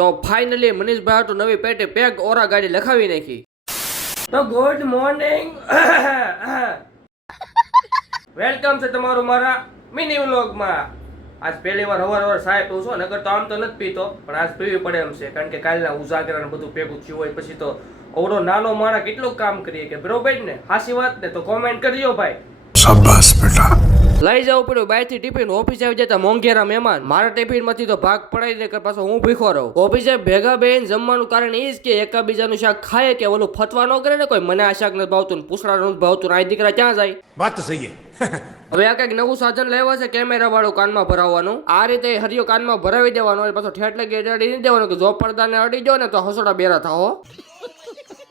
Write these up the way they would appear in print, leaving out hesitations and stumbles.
તો ફાઇનલી મનીષભાઈ તો નવી પેટે પેગ ઓરા ગાડી લખાવી નાખી. તો ગુડ મોર્નિંગ, વેલકમ છે તમારું મારા મિની વ્લોગમાં. આજ પહેલી વાર હવાર સાહેબ પીવું છું, નગર તો આમ તો નથી પીતો, પણ આજ પીવી પડે એમ છે, કારણ કે કાલના ઉજાગરા ને બધું ભેગું થયું હોય પછી તો અવડો નાનો માણસ કેટલું કામ કરીએ કે બરોબર ને? હાસી વાત ને તો કોમેન્ટ કરજો ભાઈ. શાબાશ બેટા. લઈ જવું પડ્યું બાયથી ટિફિન. ઓફિસે આવી જતા મોંઘેરા મહેમાન, મારા ટિફિન માંથી તો ભાગ પડાઈ દે કે પાછો હું ભીખો રહું. ઓફિસે ભેગા બેન જમવાનું કારણ એ જ કે એકાબીજાનું શાક ખાય કે ઓલું ફતવા ન કરે ને કોઈ, મને આ શાક નથી ભાવતું, પૂછડા નથી ભાવતું, આ દીકરા ક્યાં જાય? વાત તો સહી હવે આ કઈક નવું સાધન લેવા છે, કેમેરા વાળું કાનમાં ભરાવવાનું. આ રીતે હરિયો કાનમાં ભરાવી દેવાનો, પાછો ઠેઠ લગી અડી નહીં દેવાનું કે જો પડદાને અડી જાવ ને તો હસોડા બેરા થાઓ.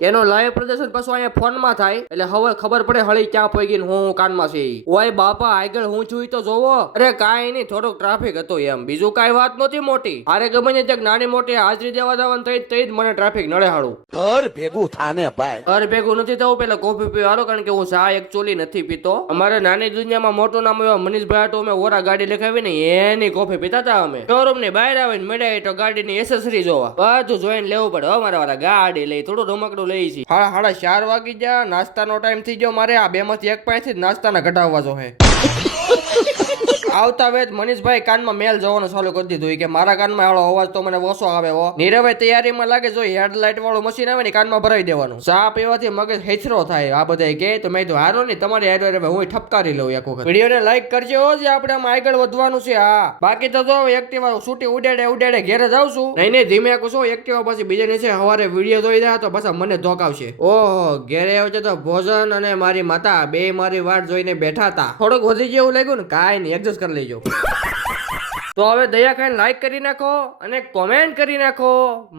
એનો લાઈવ પ્રદર્શન પાછું અહીંયા ફોનમાં થાય, એટલે હવે ખબર પડે હળી ક્યાં પોઈ ગઈ હું કાનમાં છે. ઓય બાપા આગળ હું છું તો જોવો. અરે કાંઈ નહીં, થોડોક ટ્રાફિક હતો એમ, બીજું કાંઈ વાત નહોતી મોટી. અરે ગમે ને ત્યાં નાની મોટી હાજરી દેવા જવાનું થઈ જ મને ટ્રાફિક નડે હાડું. ઘર ભેગું થાને ભાઈ. ઘર ભેગું નથી થવું, પેલા કોફી પીવા હાલો, કારણ કે હું ચા એકચ્યુઅલી નથી પીતો. અમારે નાની દુનિયામાં મોટું નામ એવા મનીષભાઈ તો અમે ઓરા ગાડી લખાવી ને એની કોફી પીતા હતા અમે. શોરૂમ ની બહાર આવીને મળ્યા તો ગાડીની એસેસરી જોવા, બધું જોઈને લેવું પડે. અમારે વાળા ગાડી લઈ થોડું રમકડું લઈ છે. હાડા 4 વાગી ગયા, નાસ્તાનો ટાઈમ થઈ ગયો. મારે આ બે માંથી એક પાસેથી જ નાસ્તાના કઢાવવા જો હે. આવતા વેત મનીષભાઈ કાનમાં મેલ જવાનું ચાલુ કરી દીધું કે મારા કાનમાં આવડો અવાજ તો મને ઓછો આવે. નીરવે તૈયારીમાં લાગે, જો હેડલાઇટ વાળું મશીન આવે ને કાનમાં ભરાઈ દેવાનું. ચા પીવાથી મગજ હેચરો થાય. આ બધા કે તો મેં તો હારો નહીં, તમારી હેડર હું ઠપકારી લઉં એક વખત. વિડીયોને લાઈક કરજો જે આપણે આમ આગળ વધવાનું છે. હા બાકી તો જો એક્ટિવા છૂટી ઉડાડે ઘેરે જાવ છું. નહીં ધીમે આખું શું એક્ટિવા પછી બીજા નીચે સવારે વિડીયો જોઈ રહ્યા તો પાછા મને ધોકાવશે. ઓહો, ઘેરે આવશે તો ભોજન અને મારી માતા બે મારી વાટ જોઈને બેઠા હતા. થોડુંક વધી જેવું લાગ્યું ને, કાંઈ નહીં એડજસ્ટ કરી લેજો. તો હવે દયા ખાઈને લાઈક કરી નાખો અને કોમેન્ટ કરી નાખો.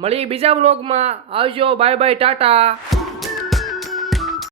મળી બીજા વ્લોગમાં. આવજો, બાય બાય, ટાટા.